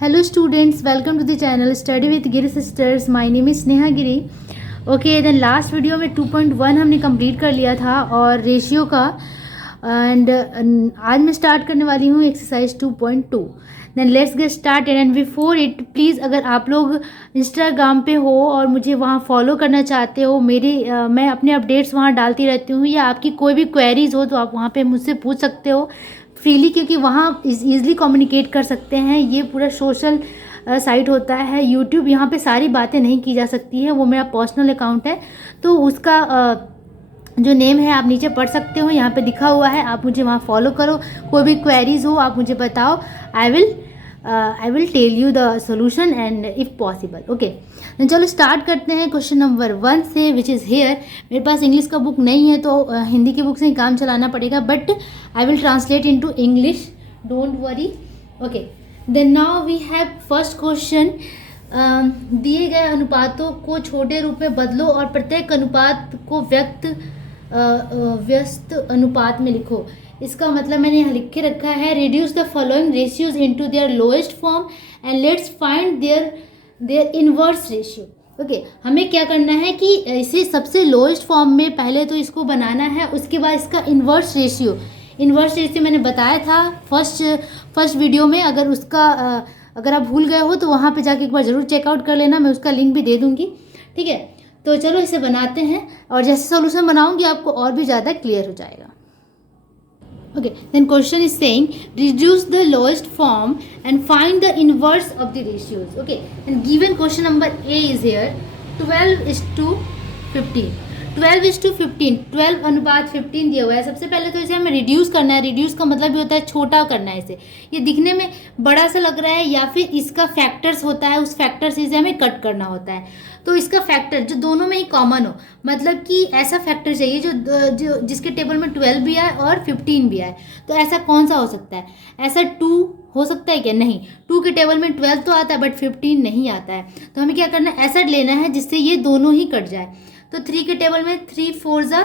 Hello students, welcome to the channel Study with Giri Sisters. My name is Sneha Giri. Okay, then last video में 2.1 हमने complete कर लिया था और ratio का एंड आज मैं स्टार्ट करने वाली हूँ exercise 2.2. Then let's get started and before it please अगर आप लोग इंस्टाग्राम पे हो और मुझे वहाँ फॉलो करना चाहते हो, मैं अपने अपडेट्स वहाँ डालती रहती हूँ, या आपकी कोई भी क्वेरीज हो तो आप वहाँ पे मुझसे पूछ सकते हो फ्रीली, क्योंकि वहाँ ईज़िली कम्युनिकेट कर सकते हैं. ये पूरा सोशल साइट होता है. यूट्यूब यहाँ पे सारी बातें नहीं की जा सकती है, वो मेरा पर्सनल अकाउंट है, तो उसका जो नेम है आप नीचे पढ़ सकते हो, यहाँ पे दिखा हुआ है. आप मुझे वहाँ फॉलो करो. कोई भी क्वेरीज हो आप मुझे बताओ. I will tell you the solution and if possible. Okay, चलो स्टार्ट करते हैं क्वेश्चन नंबर 1 से, विच इज़ हेयर. मेरे पास इंग्लिश का बुक नहीं है तो हिंदी की बुक से ही काम चलाना पड़ेगा, but I will translate into English, don't worry. Okay, then now we have first question. दिए गए अनुपातों को छोटे रूप में बदलो और प्रत्येक अनुपात को व्यस्त अनुपात में लिखो. इसका मतलब मैंने यहाँ लिख के रखा है, reduce the following ratios into their lowest form and let's find their inverse ratio. Okay, हमें क्या करना है कि इसे सबसे लोएस्ट फॉर्म में पहले तो इसको बनाना है, उसके बाद इसका इनवर्स रेशियो मैंने बताया था फर्स्ट वीडियो में. अगर आप भूल गए हो तो वहाँ पे जाके एक बार ज़रूर चेकआउट कर लेना, मैं उसका लिंक भी दे दूँगी. ठीक है, तो चलो इसे बनाते हैं और जैसे सोल्यूशन बनाऊँगी आपको और भी ज़्यादा क्लियर हो जाएगा. Okay, then question is saying reduce the lowest form and find the inverse of the ratios. Okay, and given question number A is here, 12:15. 12 अनुपात 15 दिया हुआ है. सबसे पहले तो इसे हमें रिड्यूस करना है. रिड्यूस का मतलब भी होता है छोटा करना है इसे. ये दिखने में बड़ा सा लग रहा है या फिर इसका फैक्टर्स होता है, उस फैक्टर से इसे हमें कट करना होता है. तो इसका फैक्टर जो दोनों में ही कॉमन हो, मतलब कि ऐसा फैक्टर चाहिए जो जिसके टेबल में 12 भी आए और 15 भी आए. तो ऐसा कौन सा हो सकता है? ऐसा 2 हो सकता है क्या? नहीं, 2 के टेबल में 12 तो आता है बट 15 नहीं आता है. तो हमें क्या करना है, ऐसा लेना है जिससे ये दोनों ही कट जाए. तो 3 के टेबल में 3 4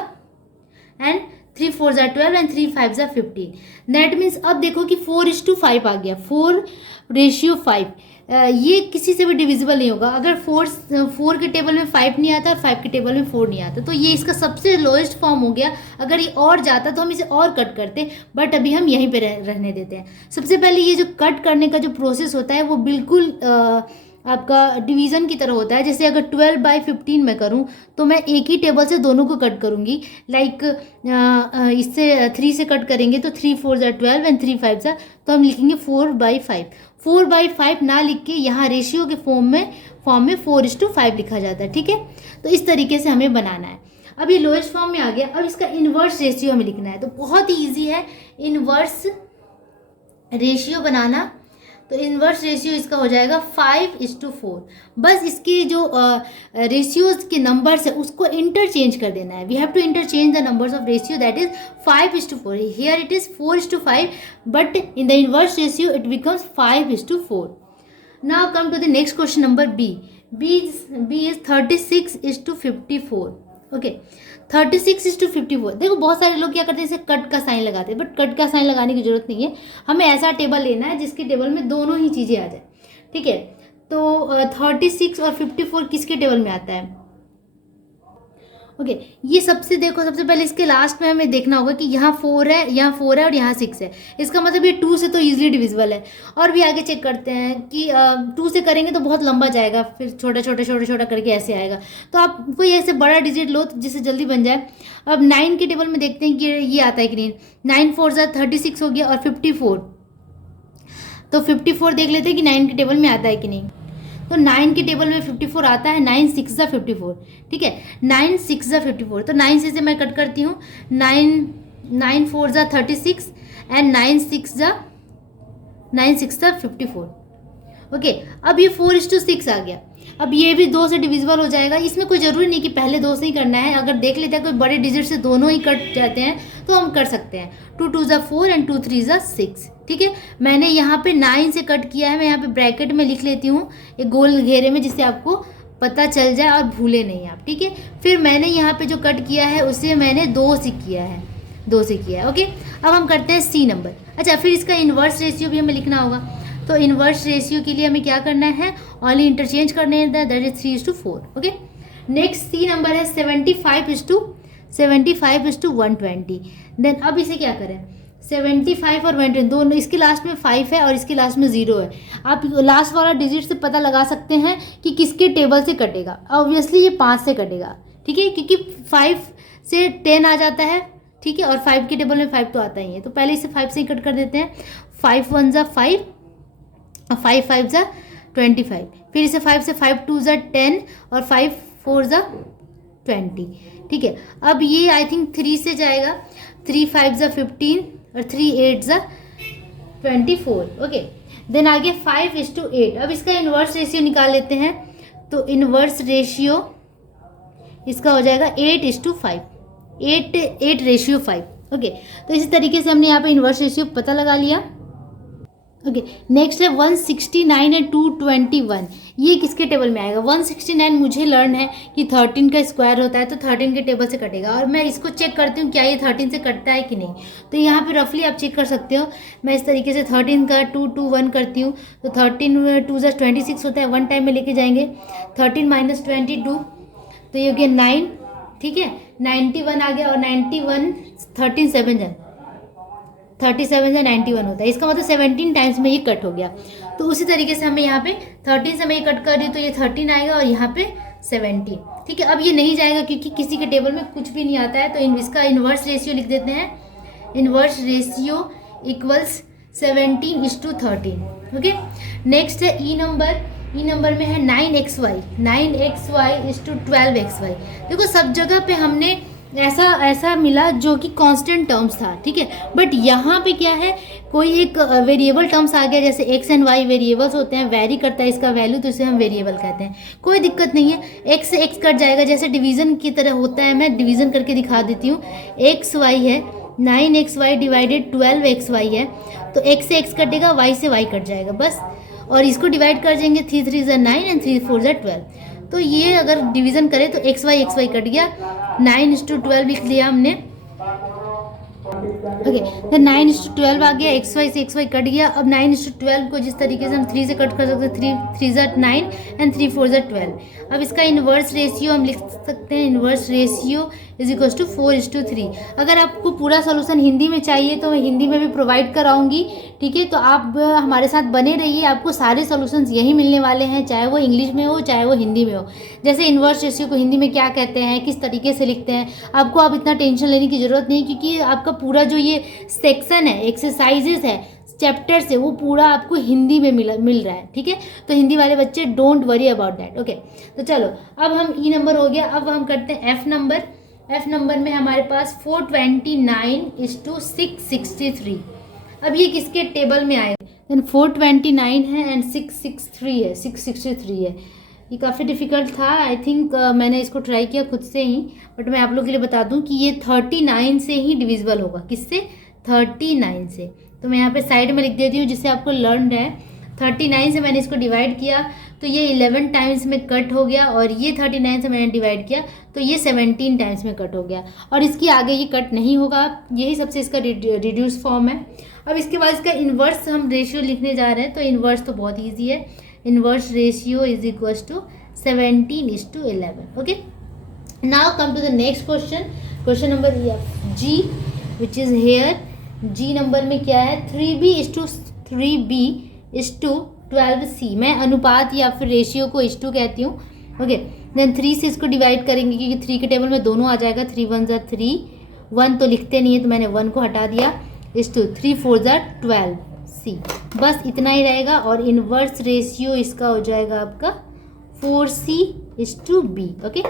एंड 3 4 12 एंड 3 5 15. दैट मीन्स अब देखो कि 4:5 आ गया. 4:5 ये किसी से भी डिविजिबल नहीं होगा. अगर 4 के टेबल में 5 नहीं आता और 5 के टेबल में 4 नहीं आता, तो ये इसका सबसे लोएस्ट फॉर्म हो गया. अगर ये और जाता तो हम इसे और कट करते, बट अभी हम यहीं पे रहने देते हैं. सबसे पहले ये जो कट करने का जो प्रोसेस होता है वो बिल्कुल आपका डिवीज़न की तरह होता है. जैसे अगर 12/15 मैं करूं तो मैं एक ही टेबल से दोनों को कट करूंगी. लाइक इससे 3 से कट करेंगे तो 3 4 12 एंड 3 5 तो हम लिखेंगे 4/5. 4/5 ना लिख के यहाँ रेशियो के फॉर्म में 4:5 लिखा जाता है. ठीक है, तो इस तरीके से हमें बनाना है. अब ये लोएस्ट फॉर्म में आ गया. अब इसका इन्वर्स रेशियो हमें लिखना है. तो बहुत ही ईजी है इन्वर्स रेशियो बनाना. तो इन्वर्स रेशियो इसका हो जाएगा 5:4. बस इसके जो रेशियोज के नंबर्स है उसको इंटरचेंज कर देना है. We have to interchange the numbers of ratio. That is 5:4. Here it is 4:5, but in the inverse ratio it becomes 5:4. Now come to the next question number B. B is 36:54. Okay, 36:54. देखो बहुत सारे लोग क्या करते हैं, इसे cut का sign लगाते हैं, बट कट का साइन लगाने की जरूरत नहीं है. हमें ऐसा टेबल लेना है जिसके टेबल में दोनों ही चीज़ें आ जाए. ठीक है, तो 36 और 54 किसके टेबल में आता है? ओके, ये सबसे पहले इसके लास्ट में हमें देखना होगा कि यहाँ 4 है, यहाँ 4 है और यहाँ 6 है. इसका मतलब ये 2 से तो ईजिली डिविजिबल है. और भी आगे चेक करते हैं कि 2 से करेंगे तो बहुत लंबा जाएगा, फिर छोटा करके ऐसे आएगा. तो आप कोई ऐसे बड़ा डिजिट लो जिससे जल्दी बन जाए. अब 9 के टेबल में देखते हैं कि ये आता है कि नहीं. 9 4 36 हो गया और 54. तो 54 देख लेते हैं कि 9 के टेबल में आता है कि नहीं. तो 9 के टेबल में 54 आता है. 9 6 54. ठीक है, 9 6 54. तो 9 से मैं कट करती हूँ. 9 4 36 एंड 9 6 54. ओके, अब ये 4:6 आ गया. अब ये भी 2 से डिविजिबल हो जाएगा. इसमें कोई ज़रूरी नहीं कि पहले 2 से ही करना है. अगर देख लेते हैं कोई बड़े डिजिट से दोनों ही कट जाते हैं तो हम कर सकते हैं. 2 2 4 एंड 2 3 6. ठीक है, मैंने यहाँ पे 9 से कट किया है. मैं यहाँ पे ब्रैकेट में लिख लेती हूँ एक गोल घेरे में, जिससे आपको पता चल जाए और भूले नहीं आप. ठीक है, फिर मैंने यहाँ पे जो कट किया है उसे मैंने 2 से किया है. ओके, अब हम करते हैं सी नंबर. अच्छा, फिर इसका इन्वर्स रेशियो भी हमें लिखना होगा. तो इन्वर्स रेशियो के लिए हमें क्या करना है, ओनली इंटरचेंज करने हैं, that is 3:4. Okay, next C number है 75:120. देन अब इसे क्या करें, 75 और 120 दोनों, इसके लास्ट में 5 है और इसके लास्ट में 0 है. आप लास्ट वाला डिजिट से पता लगा सकते हैं कि किसके टेबल से कटेगा. ऑब्वियसली ये 5 से कटेगा, ठीक है, क्योंकि 5 से 10 आ जाता है, ठीक है, और 5 के टेबल में 5 तो आता ही है. तो पहले इसे 5 से ही कट कर देते हैं. 5 1 ज़ा 5, 5 5 ज़ा 25, फिर इसे 5 से 5 2 ज़ा 10 और 5 4 ज़ा 20. ठीक है, अब ये आई थिंक 3 से जाएगा. 3 5 ज़ा 15 और 3 8 ज़ा 24. ओके, देन आगे 5:8. अब इसका इन्वर्स रेशियो निकाल लेते हैं. तो इन्वर्स रेशियो इसका हो जाएगा 8:5, 8:5. ओके, तो इसी तरीके से हमने यहाँ पे इन्वर्स रेशियो पता लगा लिया. ओके, नेक्स्ट है 169 एंड 221. ये किसके टेबल में आएगा. 169 मुझे लर्न है कि 13 का स्क्वायर होता है, तो 13 के टेबल से कटेगा. और मैं इसको चेक करती हूँ क्या ये 13 से कटता है कि नहीं. तो यहाँ पे रफली आप चेक कर सकते हो. मैं इस तरीके से 13 का 2 2 1 करती हूँ. तो 13 2 + 26 होता है, 1 टाइम में लेके जाएंगे. 13 - 22 तो ये हो गया 9. ठीक है, 91 आ गया और 91 13 7 है, 37 से 91 होता है. इसका मतलब 17 टाइम्स में ये कट हो गया. तो उसी तरीके से हमें यहाँ पे 13 से मैं ये कट कर रही हूँ, तो ये 13 आएगा और यहाँ पे 17. ठीक है, अब ये नहीं जाएगा क्योंकि किसी के टेबल में कुछ भी नहीं आता है. तो इसका इन्वर्स रेशियो लिख देते हैं. Inverse ratio equals 17:13. Okay, next है ई नंबर. ई नंबर में है 9xy, 9xy:12xy. देखो सब जगह पे हमने ऐसा मिला जो कि कांस्टेंट टर्म्स था. ठीक है, बट यहाँ पे क्या है, कोई एक वेरिएबल टर्म्स आ गया. जैसे एक्स एंड वाई वेरिएबल्स होते हैं, वेरी करता है इसका वैल्यू, तो इसे हम वेरिएबल कहते हैं. कोई दिक्कत नहीं है, एक्स से एक्स कट जाएगा, जैसे डिवीज़न की तरह होता है. मैं डिवीज़न करके दिखा देती हूँ. एक्स वाई है, 9xy / 12xy है, तो एक्स से एक्स कटेगा, वाई से वाई कट जाएगा बस. और इसको डिवाइड कर देंगे, 3 3 ज़ा 9 एंड 3 4 ज़ा 12. तो ये अगर डिवीज़न करें तो एक्स वाई कट गया. 9:12 लिख लिया हमने. ओके, तो 9:12 आ गया. एक्स वाई कट गया. अब 9:12 को जिस तरीके से हम 3 से कट कर सकते हैं, 3 3 ज़ा 9 एंड 3 4 ज़ा 12. अब इसका इन्वर्स रेशियो हम लिख सकते हैं. Inverse ratio is equal to 4:3. अगर आपको पूरा सोल्यूशन हिंदी में चाहिए तो मैं हिंदी में भी प्रोवाइड कराऊंगी. ठीक है, तो आप हमारे साथ बने रहिए. आपको सारे सोल्यूशंस यही मिलने वाले हैं, चाहे वो इंग्लिश में हो चाहे वो हिंदी में हो. जैसे इन्वर्स रेशियो को हिंदी में क्या कहते हैं, किस तरीके से लिखते हैं, आपको अब इतना टेंशन लेने की ज़रूरत नहीं, क्योंकि आपका पूरा जो ये सेक्शन है, एक्सरसाइजेस है, चैप्टर से, वो पूरा आपको हिंदी में मिल रहा है. ठीक है, तो हिंदी वाले बच्चे don't worry about that. Okay, तो चलो अब हम ई नंबर हो गया. अब हम करते हैं एफ नंबर. एफ नंबर में हमारे पास 429:663. अब ये किसके टेबल में आएगा. देन 429 है एंड 663 है. ये काफ़ी डिफ़िकल्ट था. आई थिंक मैंने इसको ट्राई किया खुद से ही, बट मैं आप लोगों के लिए बता दूं कि ये 39 से ही डिविजिबल होगा. किससे, 39 से. तो मैं यहाँ पे साइड में लिख देती हूँ जिससे आपको लर्न है. 39 से मैंने इसको डिवाइड किया तो ये 11 टाइम्स में कट हो गया, और ये 39 से मैंने डिवाइड किया तो ये 17 टाइम्स में कट हो गया, और इसकी आगे ये कट नहीं होगा. यही सबसे इसका रिड्यूस फॉर्म है. अब इसके बाद इसका इन्वर्स हम रेशियो लिखने जा रहे हैं. तो इन्वर्स तो बहुत ईजी है. Inverse ratio is equal to 17:11. Okay, now come to the next question. Question number G, which is here. G number में क्या है, 3b:12c. मैं अनुपात या फिर रेशियो को 1:2 कहती हूँ. ओके, देन 3 से इसको डिवाइड करेंगे क्योंकि 3 के टेबल में दोनों आ जाएगा. 3 1 ज़ा 3, 1 तो लिखते नहीं है तो मैंने 1 को हटा दिया. 3 4 ज़ा 12c. बस इतना ही रहेगा. और इन्वर्स रेशियो इसका हो जाएगा आपका 4c:b. ओके,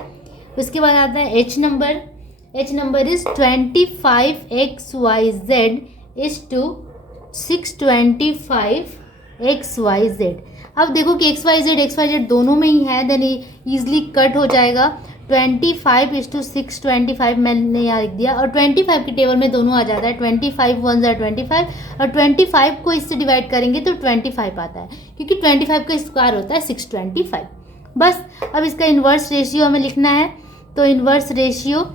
उसके बाद आता है H number. H number is 25xyz:625xyz. अब देखो कि xyz दोनों में ही है, देन ईजिली कट हो जाएगा. 25:625 मैंने यहाँ लिख दिया, और 25 के टेबल में दोनों आ जाता है. 25 1 ज़ा 25, और 25 को इससे डिवाइड करेंगे तो 25 आता है, क्योंकि 25 का स्क्वायर होता है 625. बस अब इसका इन्वर्स रेशियो हमें लिखना है. तो inverse ratio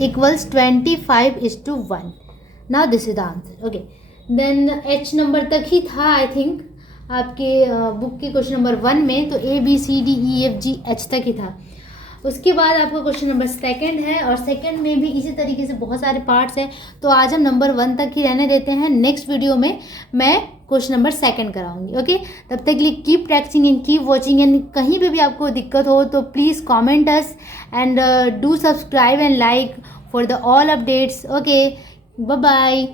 equals 25:1. Now this is the answer. Okay, then H number तक ही था आई थिंक आपके बुक के क्वेश्चन नंबर 1 में, तो ABCDEFGH तक ही था। उसके बाद आपका क्वेश्चन नंबर 2 है, और सेकंड में भी इसी तरीके से बहुत सारे पार्ट्स हैं, तो आज हम नंबर 1 तक ही रहने देते हैं। नेक्स्ट वीडियो में मैं क्वेश्चन नंबर 2 कराऊंगी। ओके, तब तक के लिए keep practicing and keep watching, and कहीं पे भी आपको दिक्कत हो तो please comment us and do subscribe and like for the all updates. Okay, bye bye.